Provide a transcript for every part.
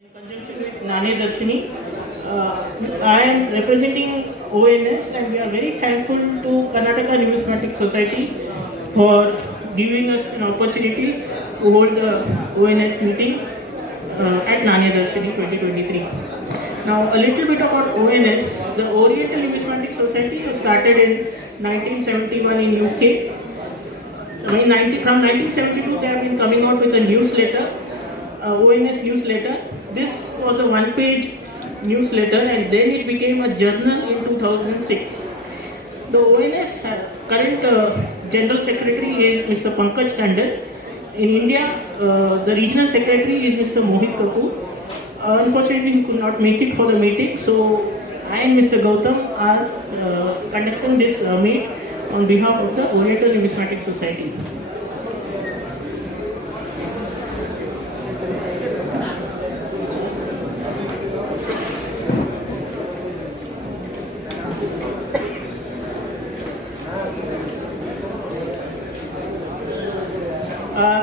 In conjunction with Nanyadarshini, I am representing ONS and we are very thankful to Karnataka Numismatic Society for giving us an opportunity to hold the ONS meeting at Nanyadarshini 2023. Now a little bit about ONS. The Oriental Numismatic Society was started in 1971 in UK. From 1972 they have been coming out with a newsletter, ONS newsletter. This was a one-page newsletter and then it became a journal in 2006. The ONS current General Secretary is Mr. Pankaj Tandon. In India, the Regional Secretary is Mr. Mohit Kapoor. Unfortunately, he could not make it for the meeting, so I and Mr. Gautam are conducting this meet on behalf of the Oriental Numismatic Society.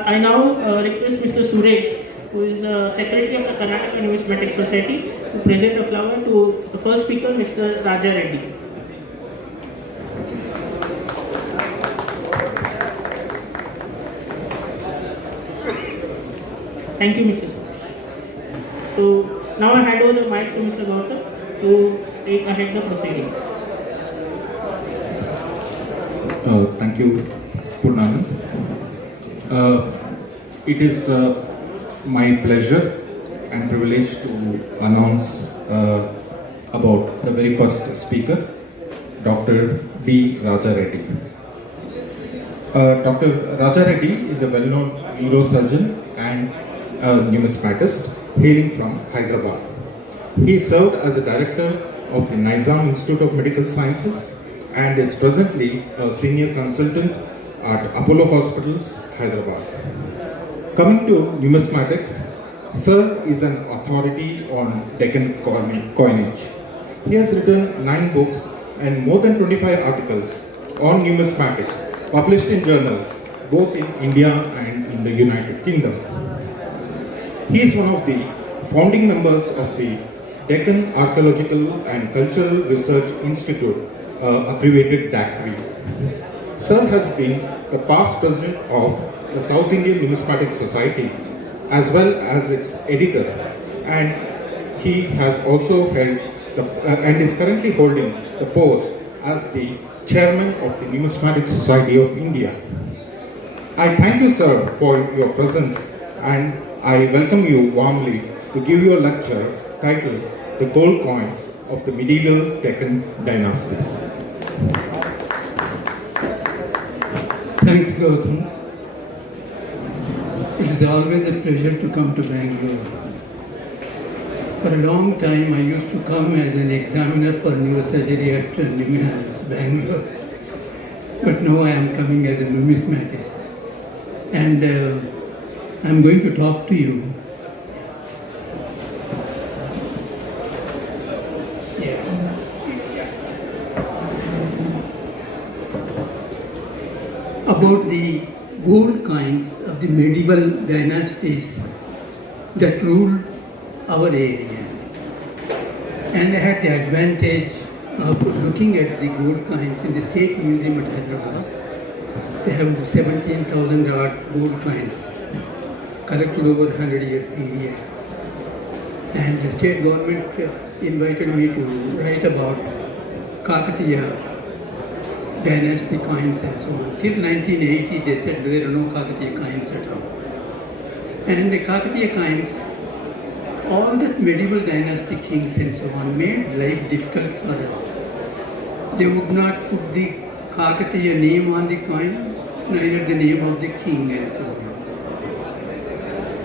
I now request Mr. Suresh, who is the Secretary of the Karnataka Numismatic Society, to present a flower to the first speaker, Mr. Raja Reddy. Thank you, Mr. Suresh. So now I hand over the mic to Mr. Gautam to take ahead the proceedings. Thank you, Purnanand. It is my pleasure and privilege to announce about the very first speaker, Dr. Deme Raja Reddy. Dr. Raja Reddy is a well-known neurosurgeon and a numismatist hailing from Hyderabad. He served as a director of the Nizam Institute of Medical Sciences and is presently a senior consultant at Apollo Hospitals, Hyderabad. Coming to numismatics, Sir is an authority on Deccan coinage. He has written 9 books and more than 25 articles on numismatics published in journals both in India and in the United Kingdom. He is one of the founding members of the Deccan Archaeological and Cultural Research Institute, abbreviated DACRI. Sir has been the past president of the South Indian Numismatic Society as well as its editor, and he has also held and is currently holding the post as the chairman of the Numismatic Society of India. I thank you, sir, for your presence, and I welcome you warmly to give your lecture titled The Gold Coins of the Medieval Deccan Dynasties. Thanks, Gautam. It is always a pleasure to come to Bengaluru. For a long time, I used to come as an examiner for neurosurgery at Numismatics, Bengaluru. But now I am coming as a numismatist. And I am going to talk to you about the gold coins of the medieval dynasties that ruled our area. And I had the advantage of looking at the gold coins in the State Museum at Hyderabad. They have 17,000 odd gold coins collected over a 100-year period. And the state government invited me to write about Kakatiya dynasty coins and so on. Till 1980 they said there are no Kakatiya coins at all. And the Kakatiya coins, all the medieval dynasty kings and so on made life difficult for us. They would not put the Kakatiya name on the coin, neither the name of the king and so on.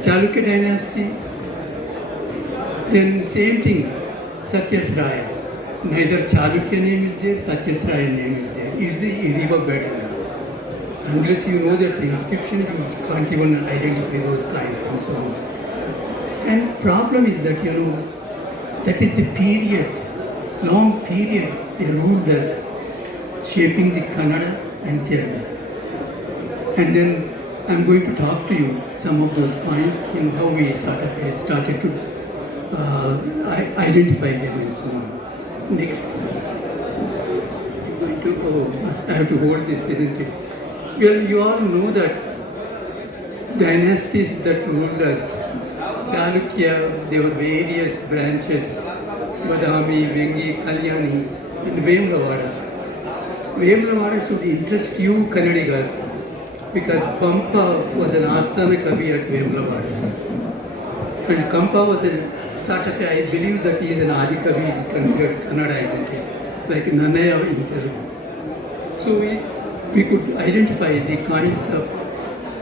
Chalukya dynasty, then same thing, Satyasraya. Neither Chalukya name is there, Satyasraya name is there. Is the river bed. Unless you know that the inscription, you can't even identify those coins and so on. And problem is that, that is the period, long period they ruled us, shaping the Kannada and Telugu. And then I'm going to talk to you some of those coins and how we started to identify them and so on. Next. I have to hold this, isn't it? Well, you all know that dynasties that ruled us, Chalukya, there were various branches, Badami, Vengi, Kalyani, and Vemlavada. Vemlavada should interest you Kannadigas because Pampa was an Asthana Kavi at Vemlavada. And Kampa was a sort of, I believe that he is an Adi Kavi, is considered Kannada, isn't it? Like Nanaya in Telugu. So we could identify the kinds of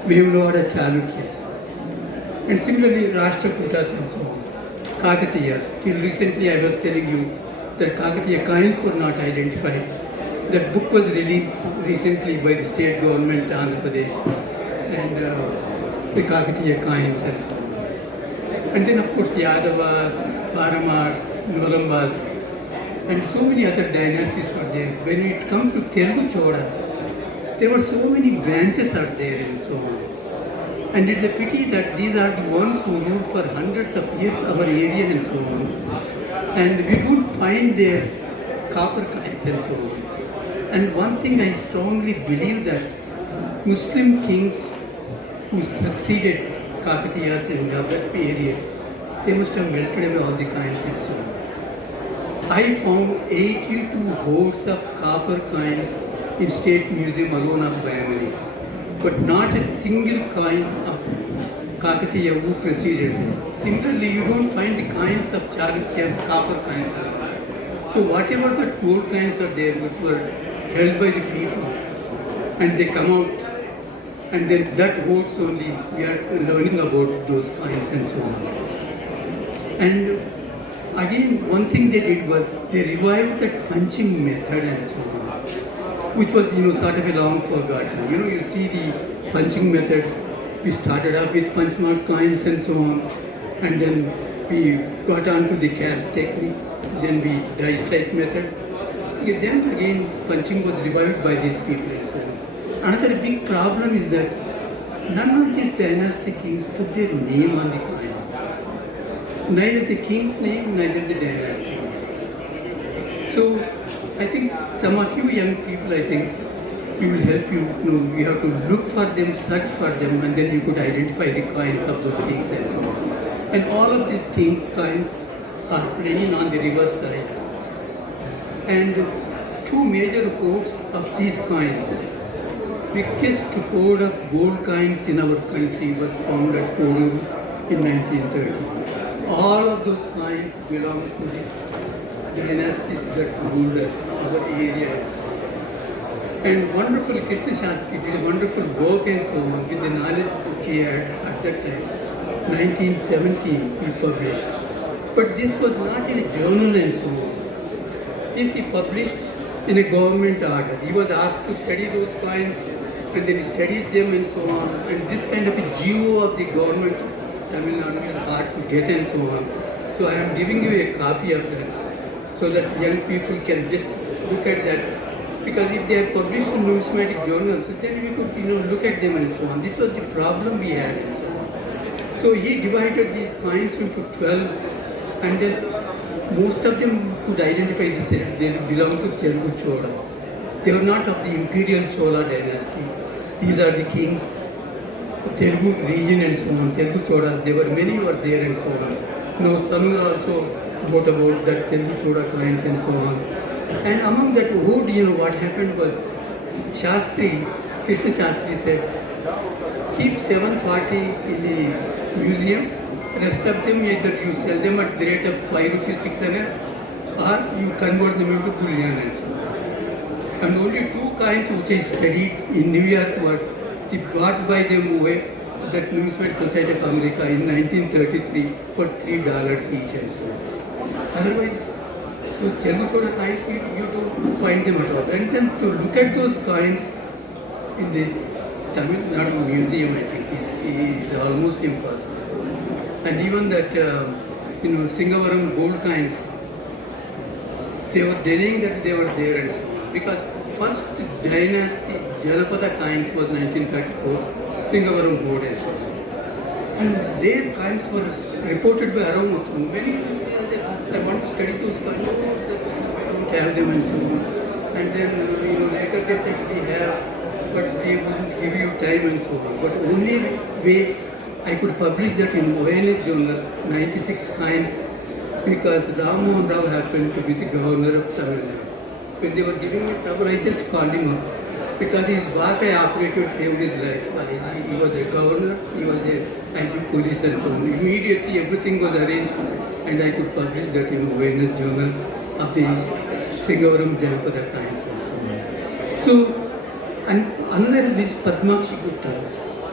Vemlavada Chalukyas. And similarly, Rashtrakutas and so on. Kakatiyas. Till recently I was telling you that Kakatiya coins were not identified. That book was released recently by the state government, Andhra Pradesh, and the Kakatiya coins and so on. And then of course Yadavas, Paramars, Nolambas, and so many other dynasties were there. When it comes to Telugu Chodas, there were so many branches out there and so on. And it's a pity that these are the ones who ruled for hundreds of years our area and so on. And we don't find their copper coins and so on. And one thing I strongly believe that Muslim kings who succeeded Kakatiyas in that period, they must have melted away all the coins and so on. I found 82 hoards of copper coins in State Museum alone of Bengaluru, but not a single coin of Kakatiya who preceded them. Similarly, you don't find the coins of Chalukyas, copper coins. So whatever the gold coins are there, which were held by the people, and they come out, and then that holds only, we are learning about those coins and so on. And again, one thing they did was, they revived that punching method and so on, which was, sort of a long forgotten. You see the punching method, we started off with punch mark coins and so on, and then we got on to the cast technique, then we die strike method. Then again, punching was revived by these people and so on. Another big problem is that none of these dynasty kings put their name on the coin. Neither the king's name, neither the dynasty name. So, I think some of you young people, I think, we will help you. You have to look for them, search for them, and then you could identify the coins of those kings and so on. And all of these king coins are plain on the river side. And two major hoards of these coins. Biggest hoard of gold coins in our country was found at Kodu in 1930. All of those coins belong to the dynasties that ruled us, our area. And wonderful Krishna Shastri did a wonderful work and so on with the knowledge which he had at that time. 1917 he published. But this was not in a journal and so on. This he published in a government order. He was asked to study those coins and then he studies them and so on. And this kind of a GO of the government, Tamil Nadu, is hard to get and so on. So I am giving you a copy of that so that young people can just look at that. Because if they are published in numismatic journals, then we could look at them and so on. This was the problem we had and so on. So he divided these coins into 12 and then most of them could identify this, they belong to Telugu Cholas. They were not of the imperial Chola dynasty. These are the kings, Telugu region and so on, Telugu Cholas. There were many were there and so on. Now some also wrote about that Telugu Chola coins and so on. And among that wood, what happened was, Shastri, Krishna Shastri said, keep 740 in the museum, rest of them either you sell them at the rate of 5 rupees 6 annas, or you convert them into bullion and so on. And only two coins which I studied in New York were bought by them away, that Numismatic Society of America in 1933 for $3 each and so on. Otherwise, those Telugu Chola coins, you don't find them at all. And then to look at those coins in the Tamil Nadu museum, I think, is almost impossible. And even that, Singavaram gold coins, they were denying that they were there and so on. Because first dynasty Janapada coins was 1934, Singavaram gold and so on. And their kinds were reported by around many people say that I want to study those kinds, I don't have them and so on. And then later they said we have, but they wouldn't give you time and so on. But only way I could publish that in ONS journal, 96 kinds, because Ram Mohan Rao happened to be the governor of Tamil Nadu. When they were giving me trouble, I just called him up. Because his boss I operated saved his life. He was a governor, he was a IG police and so on. Immediately everything was arranged and I could publish that in ONS journal of the Singavaram Janapada kinds and so on. So, and another is Padmakshi Gupta.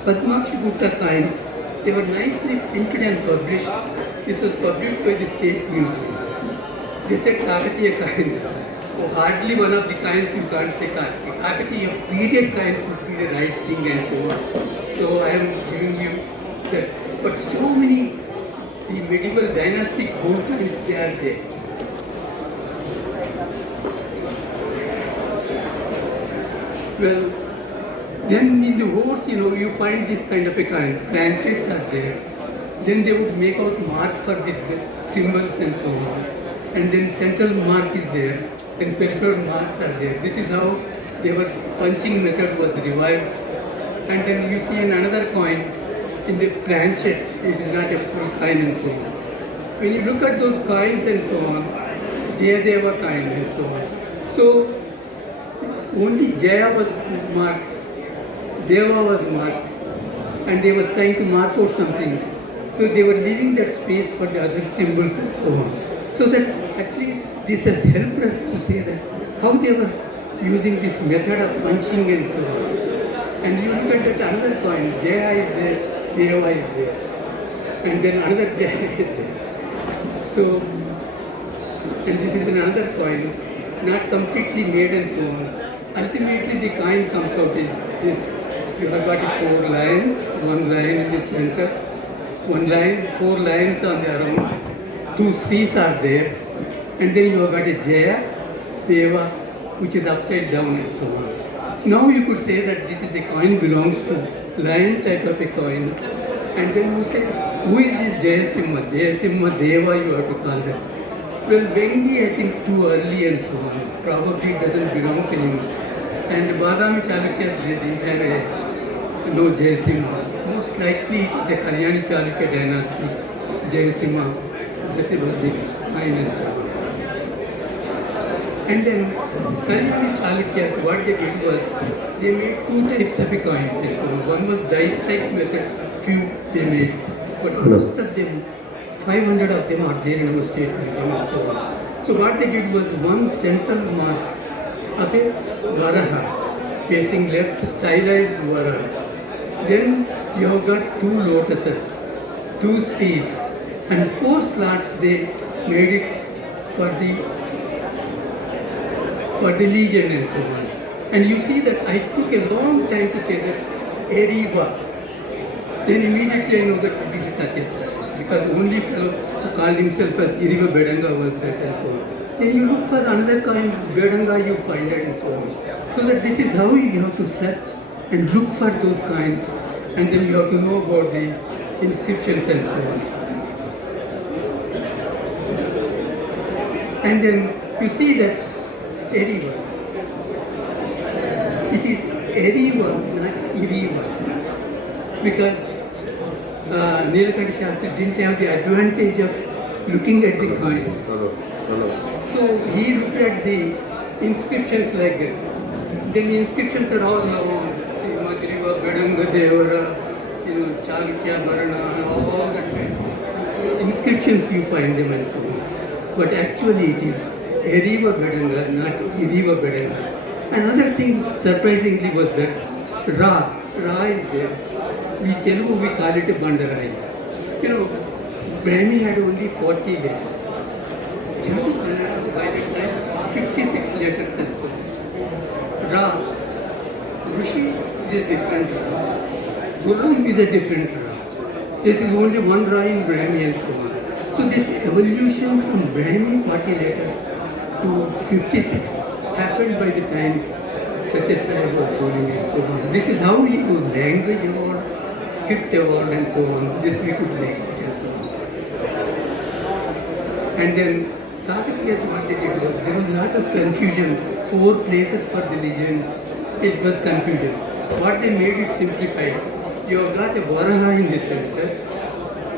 Padmakshi Gupta kinds, they were nicely printed and published. This was published by the State Museum. They said Kakatiya kinds. Hardly one of the kinds you can't say Kakatiya. Kakatiya period kinds would be the right thing and so on. So I am giving you that. But so many, the medieval dynastic gold kinds, they are there. Well, then in the wars, you find this kind of a kind. Planchets are there. Then they would make out mark for the symbols and so on. And then central mark is there. Then peripheral marks are there. This is how their punching method was revived. And then you see in another coin, in the planchet, it is not a full coin and so on. When you look at those coins and so on, Jayadeva coin and so on. So only Jaya was marked, Deva was marked, and they were trying to mark out something. So they were leaving that space for the other symbols and so on. So that at least this has helped us to say that how they were using this method of punching and so on. And you look at that another coin, Jaya is there, Deva is there, and then another Jaya is there. So, and this is another coin, not completely made and so on. Ultimately the coin comes out is this. You have got 4 lions, 1 lion in the center, 1 lion, 4 lions on the around, 2 Sris are there, and then you have got a Jaya, Deva, which is upside down and so on. Now you could say that this is the coin belongs to lion type of a coin, and then you say, who is this Jayasimha? Jayasimha Deva you have to call them. Well, Bengi I think too early and so on, probably it doesn't belong to him. And Badami Chalukya, they didn't have no Jayasimha. Most likely it is a Kalyani Chalukya dynasty, Jayasimha, that was the coin and so on. And then Kalyani Chalukyas, what they did was, they made 2 types of coins and so on. One was die strike method, few they made, but most of them, 500 of them are there in the State Museum and so on. So what they did was one central mark of a Varaha, facing left, stylized Varaha. Then you have got 2 lotuses, 2 Sris, and 4 slots they made it for the legion and so on. And you see that I took a long time to say that Eriva. Then immediately I know that this is Satyasai, because only fellow who called himself as Iriva Bedanga was that and so on. Then you look for another kind, Bedanga, you find it and so on. So that this is how you have to search and look for those kinds, and then you have to know about the inscriptions and so on. And then you see that Eriva. It is Eriva, not Iriva. Because Nilakanta Shastri didn't have the advantage of looking at the coins. So he looked at the inscriptions like that. Then the inscriptions are all known. Madhiriva, Bedanga, Devara, Chalukya, Varana, all that. Inscriptions you find them and so on. But actually it is Eriva Bedanga, not Iriva Bedanga. Another thing surprisingly was that Ra is there. We Telugu, we call it a Bandarai. Brahmi had only 40 letters. Telugu Kannada by that time 56 letters and so on. Ra, Rishi is a different Ra. Gautam is a different Ra. There is only one Ra in Brahmi and so on. So this evolution from Brahmi 40 letters to 56 happened by the time Satyasai was ruling and so on. This is how you do language or script evolved and so on. This we could make it and so on. And then Kakatiyas, what they did was, there was a lot of confusion. 4 places for the legend, it was confusion. What they made it simplified. You have got a Varaha in the center,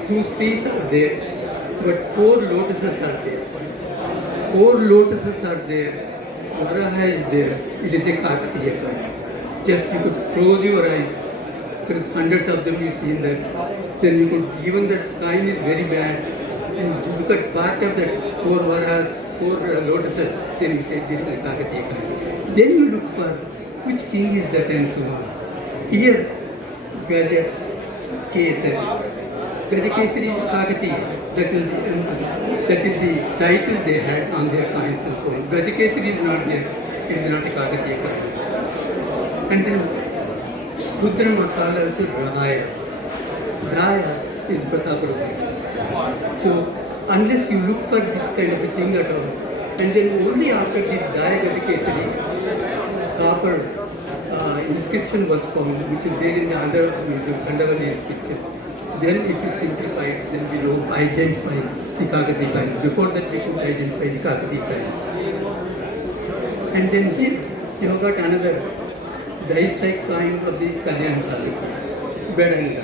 2 Sris are there, but 4 lotuses are there. 4 lotuses are there, Varaha is there, it is a Kakatiya coin. Just you could close your eyes, because hundreds of them you see in that. Then you could, even that coin is very bad, and you look at part of that 4 Varahas, 4 lotuses, then you say this is a Kakatiya coin. Then you look for which king is that and so on. Here, Gaja Kesari. Gaja Kesari is Kakatiya. That is the title they had on their coins and so on. Gaja Kesari is not there. It is not a Kakatiya coin. And then Rudra Matala is Raya. Raya is Pratapurati. So unless you look for this kind of a thing at all, and then only after this Raya Gaja Kesari, copper inscription was found, which is there in the other Khandavali inscription. Then it is simplified, then we know identify the Kakatiya coins. Before that we could identify the Kakatiya coins. And then here you have got another die-strike coin of the Kalyan Chalukya, Bedanga.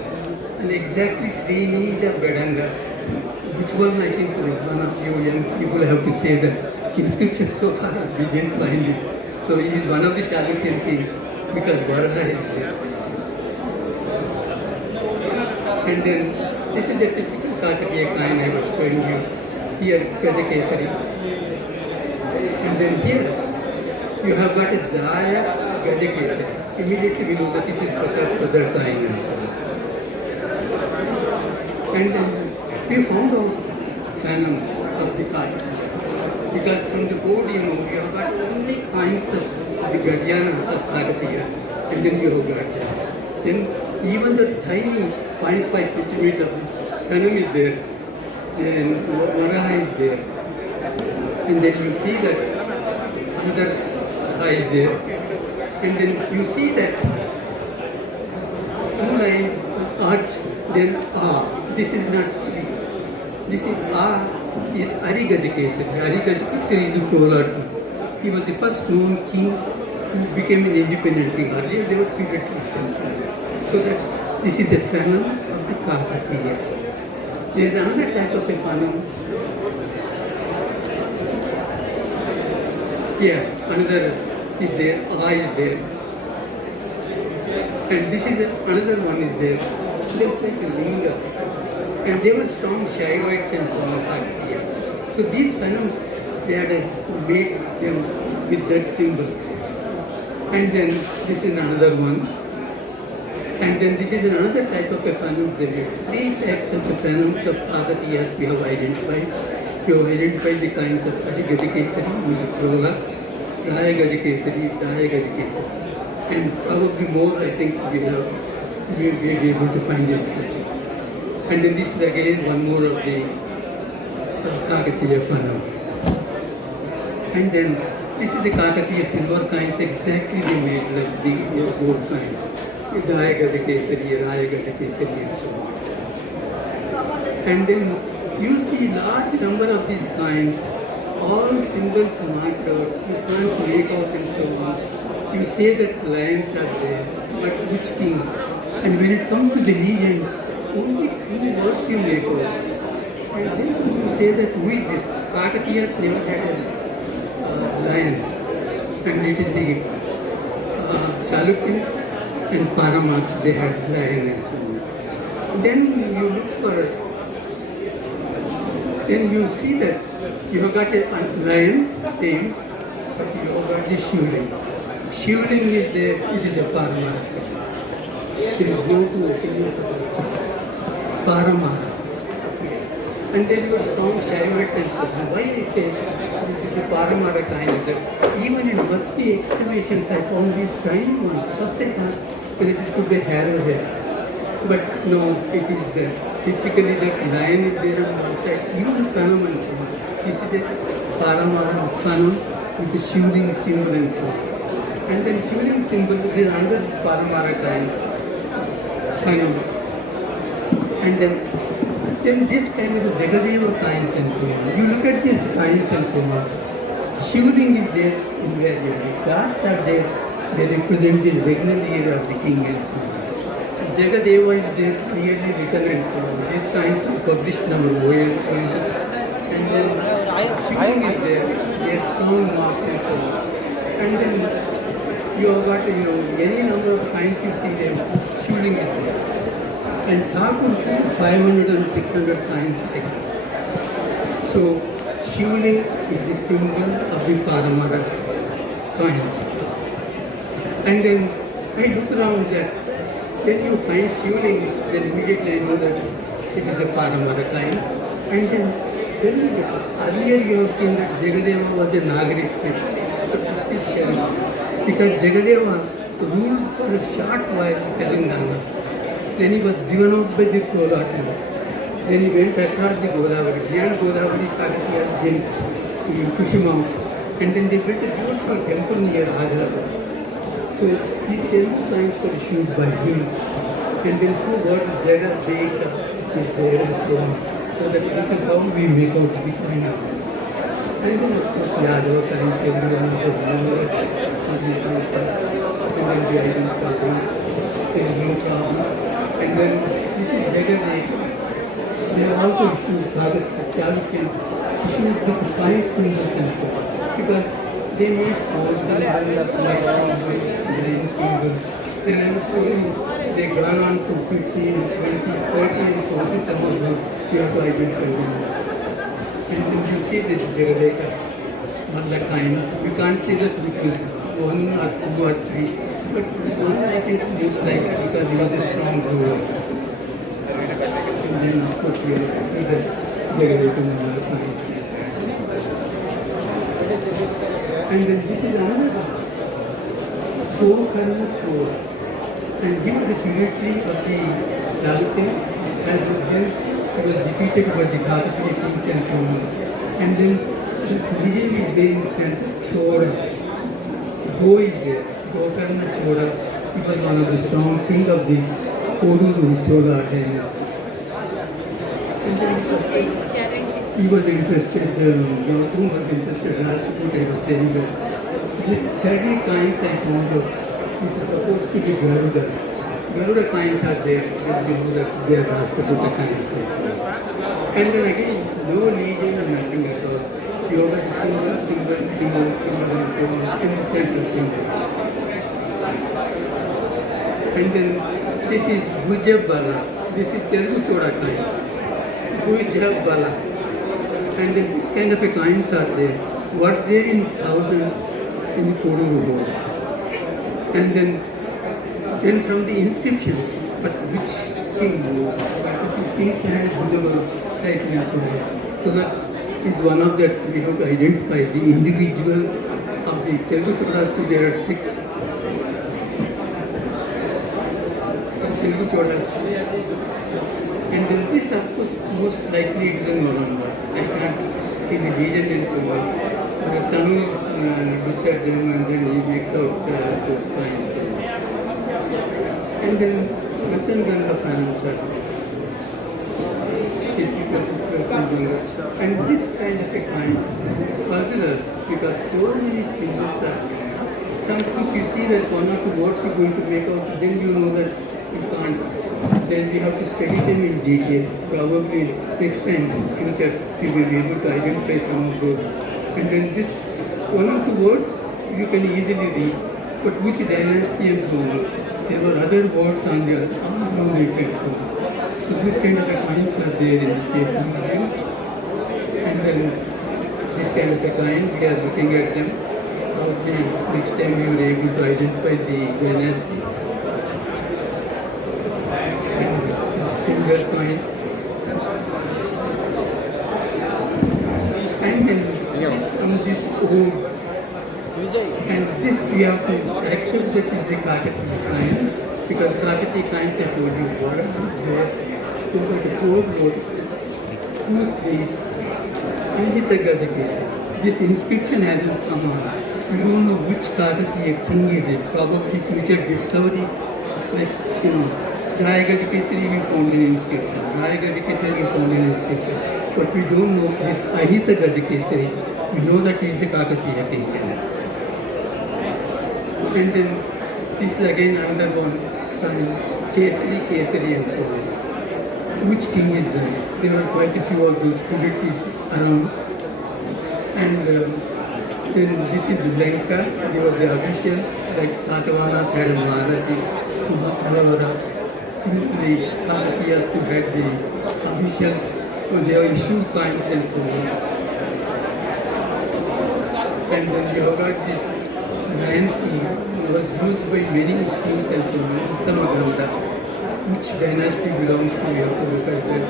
And exactly Srinida Bedanga, which one I think one of you young people have to say that inscription so far we didn't find it. So he is one of the Chalukyan kings because Varaha is there. And then this is the typical Kakatiya coin I was showing you. Here Gaja Kesari. And then here you have got a Daya Gaja Kesari. Immediately we know that it is Padar coin and so on. And then we found out phantoms of the Kakatiya. Because from the board you know you have got only coins of the Gadianas of Kakatiya, and then you have got that. Then even the tiny 0.5 centimeter phantom is there, then Varaha is there, and then you see that under Varaha is there, and then you see that 2-line arch, then A. This is not Sri. This is A is Ari Gaja Kesari. Ari Gaja Kesari is Kolarthi. He was the first known king who became an independent king. Earlier they were feudal chiefs. So that this is a phanom of the Kakatiya. There is another type of a phanom. Here, another is there, A is there. And this is another one is there. Just like a linga. And they were strong Shaivites and so on Kakatiyas. So these phenoms, they had made them with that symbol. And then this is another one. And then this is another type of a phanom. There are 3 types of the phenoms of Kakatiyas we have identified. We have identified the kinds of Adi Gaja Kesari, which is Prola, Raya Gaja Kesari, Daya Gaja Kesari. And probably more I think we will be able to find in the future. And then this is again one more of the Kakatiya phanom. And then this is the Kakatiya silver coins, exactly they made like the gold coins. Daya Gaja Kesari, Raya Gaja Kesari and so on. And then you see large number of these coins, all symbols marked out, you can't make out and so on. You say that lions are there, but which king? And when it comes to the legend, only 2 words you make out. And then you say that we, this Kakatiyas never had a lion. And it is the Chalukyans and Paramats, they had lion and so on. Then you look for, then you see that you have got a lion, same, but you have got the shivling. Shivling is there, it is a Paramara. There is no 2 opinions about it. Paramara. And then you are strong Shaivites and so on. Why I say this is a Paramara kind of that even in musky excavations I found these tiny ones. First I thought that it could be hair or hair. But no, it is there. Typically that lion is there on the outside, even phanom and so on. This is a Paramara phanom with the shivling symbol and so on. And then shivling symbol is another Paramara kind phanom. And then this kind of Jagadeva kinds and so on. You look at these kinds and so on. Shivling is there invariably. Gods are there. They represent the regnal year of the king and so on. Jagadeva is there clearly written and so on. These kinds are published number OL coins. And then Shivling is there. They are stone marks and so on. And then you have got, any number of kinds you see there. Shivling is there. And Thakur 500 and 600 kinds extra. So Shivling is the symbol of the Paramara coins. And then I look around that, then you find Shivling, then immediately I know that it is a Paramara kind. And then earlier you have seen that Jagadeva was a Nagari script. Because Jagadeva ruled for a short while in Telangana. Then he was driven out by the Kolatans. Then he went across the Godavari. Beyond Godavari started here, then Kushimam. And then they built a beautiful temple near Agra. So these temple signs were issued by him. And then who got Jaga Beka is there and so on. So that this is how we make out the kind of. And then of course Yadava kinds, everyone was known as these kinds. And then we identify them. There is no problem. And then this is Jagadeva. They have also issued Chalukyans, issued the 5 symbols and so on. Because they made all symbols, grain symbols. Then I'm showing they gone on to 15, 20, 30 and so on. Some of them you have to identify them. And then you see this Jagadeva, all the kinds. You can't see that which was 1 or 2 or 3. But one I think most likely because he was a strong ruler. And then of course we have to see that Jagadeva number kinds. And then this is another Karnataka. And he was the military of the Chalukyans. As with them, he was defeated by the Bharatiya kings and so on. And then the region is there in the sense of Choda. Go is there. Gautam Choda, he was one of the strong king of the Koduru Chola dynasty. And then he was interested, Gautam was interested, Rashtrakuta was saying that this 30 kinds I found out, this is supposed to be Garuda. Garuda kinds are there, we know that they are Rashtrakuta kinds. And then again, no legion or nothing at all. You have got symbol and so on in the central symbol. And then this is Bujabala. This is Telugu Choda kind. Bujabala. And then this kind of a kinds are there. Was there in thousands in the Koduru Road. And then from the inscriptions, but which king was? Kings had Bujabala title and so on. So that is one of that we have to identify the individual of the Telugu Chodas. There are 6. And then this of course most likely it is a November. I can't see the region and so on. The Sanu looks at them and then he makes out those kinds. And then Western Ganga panels are and this kind of a kinds puzzle us because so many symbols are sometimes you see that one or two words you're going to make out, then you know that you can't. Then we have to study them in detail. Probably next time, future, we will be able to identify some of those. And then this one or two words you can easily read, but which dynasty and so on. There were other words on the unknown effects. So this kind of kinds are there in the state museum. And then this kind of a kind, we are looking at them. Probably next time we were able to identify the dynasty. Single coin. And then from this old, and this we have to accept that is a Kakati coin, because Kakati coins I told you what is there, over the 4th road, 2 space, and the Tagadikis. This inscription hasn't come on. You don't know which Kakati king is it, probably future discovery, like, Dry Gajikesari we found in inscription. Dry Gajikesari we found in inscription. But we don't know this Ahita Gajikesari. We know that he is a Kakatiya king. And then this is again another one from Kesari and so on. Which king is there? There are quite a few of those fugitives around. And then this is Lanka. There were the officials like Satavahanas had a Maharati, Mahalavara. Similarly, Kakatiyas who had the officials, so they have issued coins and so on. And then we have got this Nancy was used by many kings and so on, Uttamagranta, which dynasty belongs to, we have to look at that.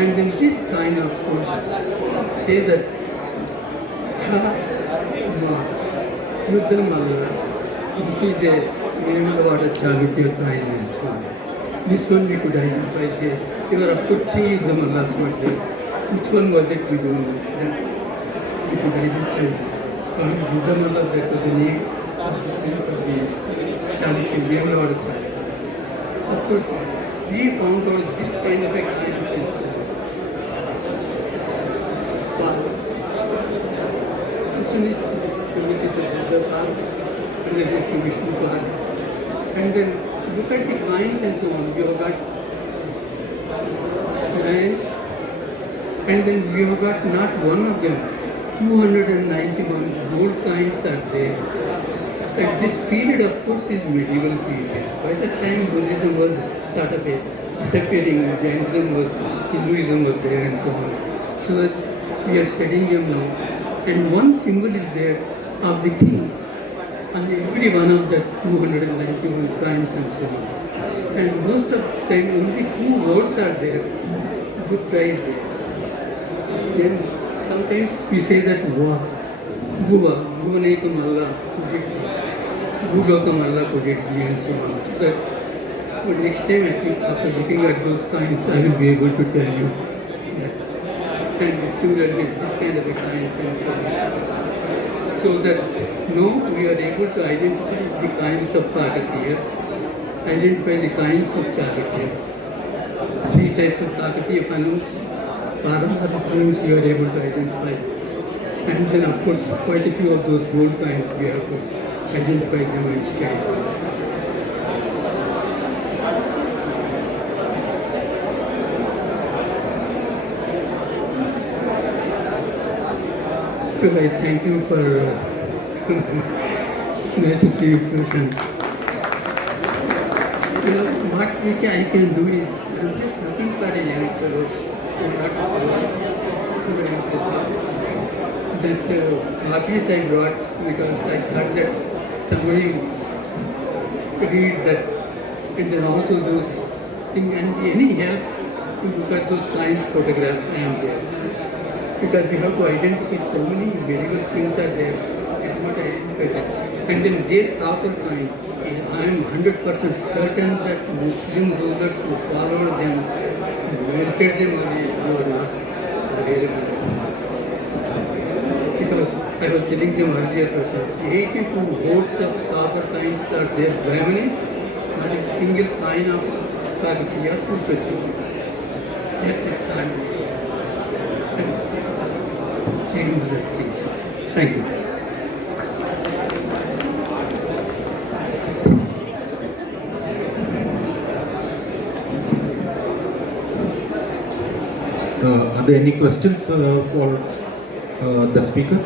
And then this kind of course say that Yuddhamalla, this is a Medieval Chalukya coin and so on. This one we could identify there. There were of course 3 Yuddhamallas were there. Which one was it we don't know. Then we could identify Yuddhamalla, that was the name of the Chalukya, Medieval Chalukya. Of course, we found out this kind of a coin and so on. And then look at the coins and so on. We have got coins, and then we have got not one of them, 291 gold coins are there. At this period, of course, is medieval period. By the time Buddhism was sort of disappearing, Jainism was, Hinduism was there and so on. So that we are studying them now. And one symbol is there of the king on every one of the 291 coins and so on. And most of the time only 2 words are there. Buddha is there. Then sometimes we say that Guva, Guvanekamallah, Gulokamalla could it be and so on. So that but next time I think after looking at those coins I will be able to tell you that. And similarly this kind of a coins and so on. So that now we are able to identify the kinds of Kakatiyas, identify the kinds of Chalukyas. 3 types of Kakatiya Panus, Parampada Panus we are able to identify. And then of course quite a few of those gold coins we have to identify them and study them. Well, I thank you for nice to see you person. You know, what I can do is, I'm just looking for a young fellows who are not that copies I brought because I thought that somebody read that and then also those things and any help to look at those kinds of photographs I am there. Because we have to identify so many medieval things are there, and not identify them. And then their copper coins, I am 100% certain that Muslim rulers who followed them, melted them away, they were not available. Because I was telling them earlier, 82 votes of copper coins are there, Brahmanis, not a single coin of Kakatiya to pursue. Just a time. Saying other things. Thank you. Are there any questions for the speaker?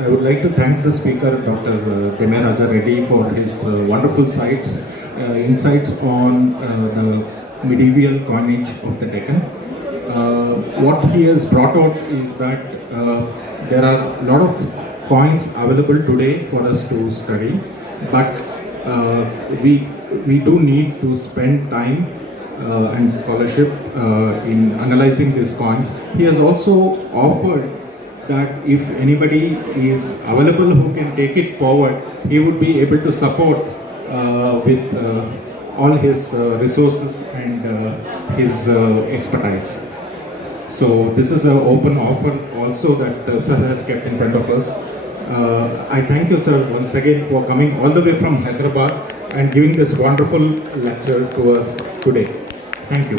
I would like to thank the speaker, Dr. Deme Raja Reddy, for his wonderful insights on the medieval coinage of the Deccan. What he has brought out is that there are a lot of coins available today for us to study, but we do need to spend time and scholarship in analyzing these coins. He has also offered that if anybody is available who can take it forward, he would be able to support with all his resources and his expertise. So this is an open offer also that sir has kept in front of us. I thank you, sir, once again for coming all the way from Hyderabad and giving this wonderful lecture to us today. Thank you.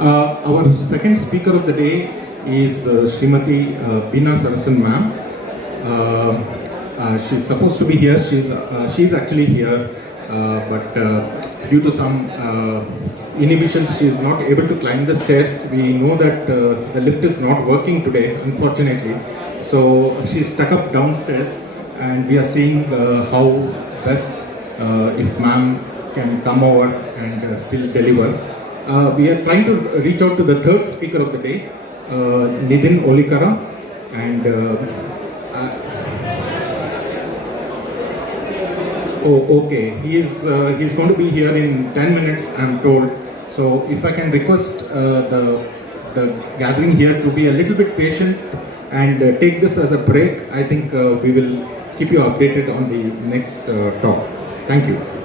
Our second speaker of the day is Srimati Beena Sarasan ma'am. She's supposed to be here. She's actually here, but due to some inhibitions, she is not able to climb the stairs. We know that the lift is not working today, unfortunately. So she's stuck up downstairs, and we are seeing how best if ma'am can come over and still deliver. We are trying to reach out to the third speaker of the day, Nidin Olikara, and okay, he's going to be here in 10 minutes, I'm told. So if I can request the gathering here to be a little bit patient and take this as a break, I think we will keep you updated on the next talk. Thank you.